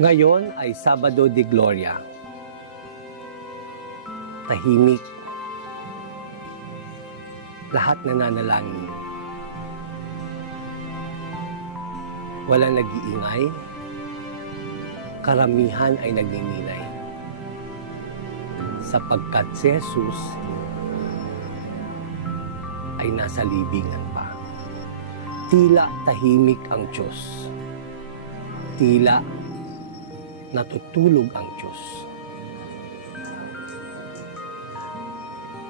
Ngayon ay Sabado de Gloria. Tahimik. Lahat nananalangin. Walang nag-iingay. Karamihan ay nagninilay. Sapagkat si Jesus ay nasa libingan pa. Tila tahimik ang Diyos. Tila natutulog ang Diyos.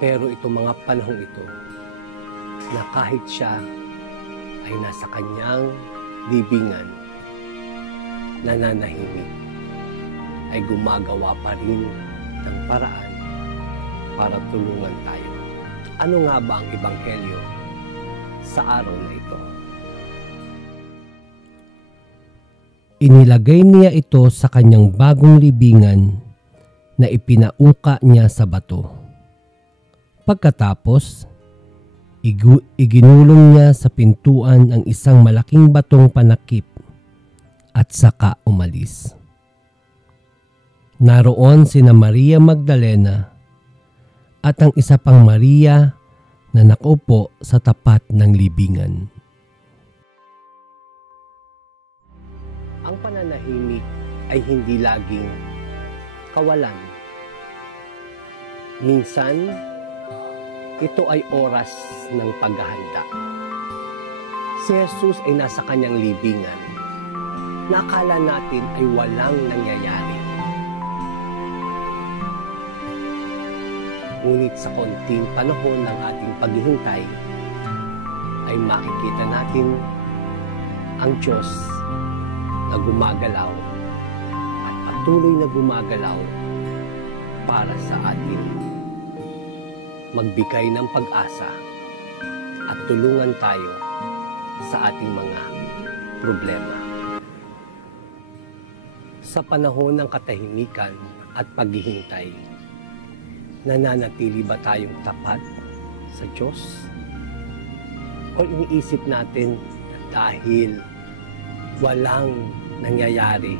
Pero itong mga panahong ito, na kahit siya ay nasa kanyang libingan, nananahimik, ay gumagawa pa rin ng paraan para tulungan tayo. Ano nga ba ang Ebanghelyo sa araw na ito? Inilagay niya ito sa kanyang bagong libingan na ipinauka niya sa bato. Pagkatapos, iginulong niya sa pintuan ang isang malaking batong panakip at saka umalis. Naroon sina Maria Magdalena at ang isa pang Maria na nakaupo sa tapat ng libingan. Ang pananahimik ay hindi laging kawalan. Minsan, ito ay oras ng paghahanda. Si Jesus ay nasa kanyang libingan na akala natin ay walang nangyayari. Ngunit sa konting panahon ng ating paghihintay, ay makikita natin ang Diyos na gumagalaw at patuloy na gumagalaw para sa atin. Magbigay ng pag-asa at tulungan tayo sa ating mga problema. Sa panahon ng katahimikan at paghihintay, nananatili ba tayong tapat sa Diyos? O iniisip natin na dahil walang nangyayari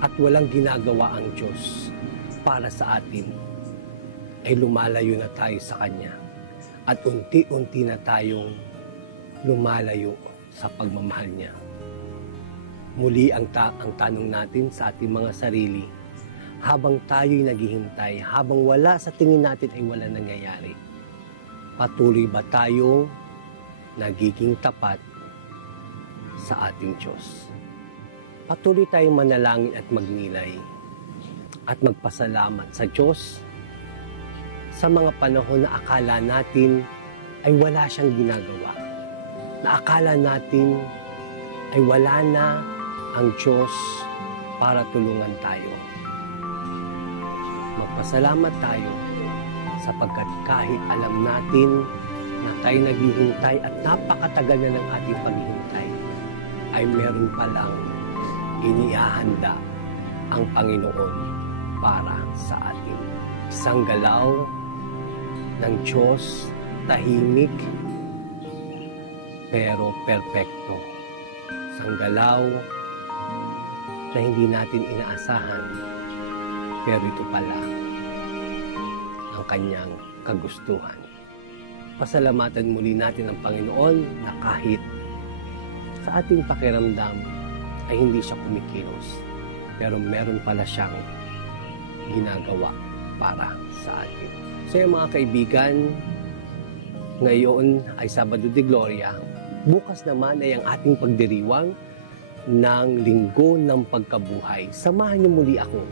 at walang ginagawa ang Diyos para sa atin, ay lumalayo na tayo sa Kanya at unti-unti na tayong lumalayo sa pagmamahal niya. Muli ang tanong natin sa ating mga sarili, habang tayo'y naghihintay, habang wala sa tingin natin ay wala nangyayari, patuloy ba tayong nagiging tapat sa ating Diyos? Patuloy tayong manalangin at magnilay at magpasalamat sa Diyos sa mga panahon na akala natin ay wala siyang ginagawa, na akala natin ay wala na ang Diyos para tulungan tayo. Magpasalamat tayo sapagkat kahit alam natin na tayo naghihintay at napakatagal na ng ating paghihintay, ay meron palang inihahanda ang Panginoon para sa atin. Isang galaw ng Diyos, tahimik pero perpekto. Isang galaw na hindi natin inaasahan, pero ito pala ang kanyang kagustuhan. Pasalamatan muli natin ang Panginoon na kahit sa ating pakiramdam ay hindi siya kumikilos, pero meron pala siyang ginagawa para sa atin. So mga kaibigan, ngayon ay Sabado de Gloria. Bukas naman ay ang ating pagdiriwang ng Linggo ng Pagkabuhay. Samahan niyo muli ako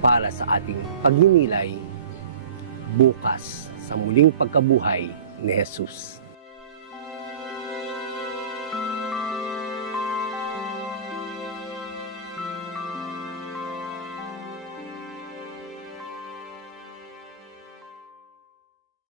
para sa ating pagninilay bukas sa muling pagkabuhay ni Jesus.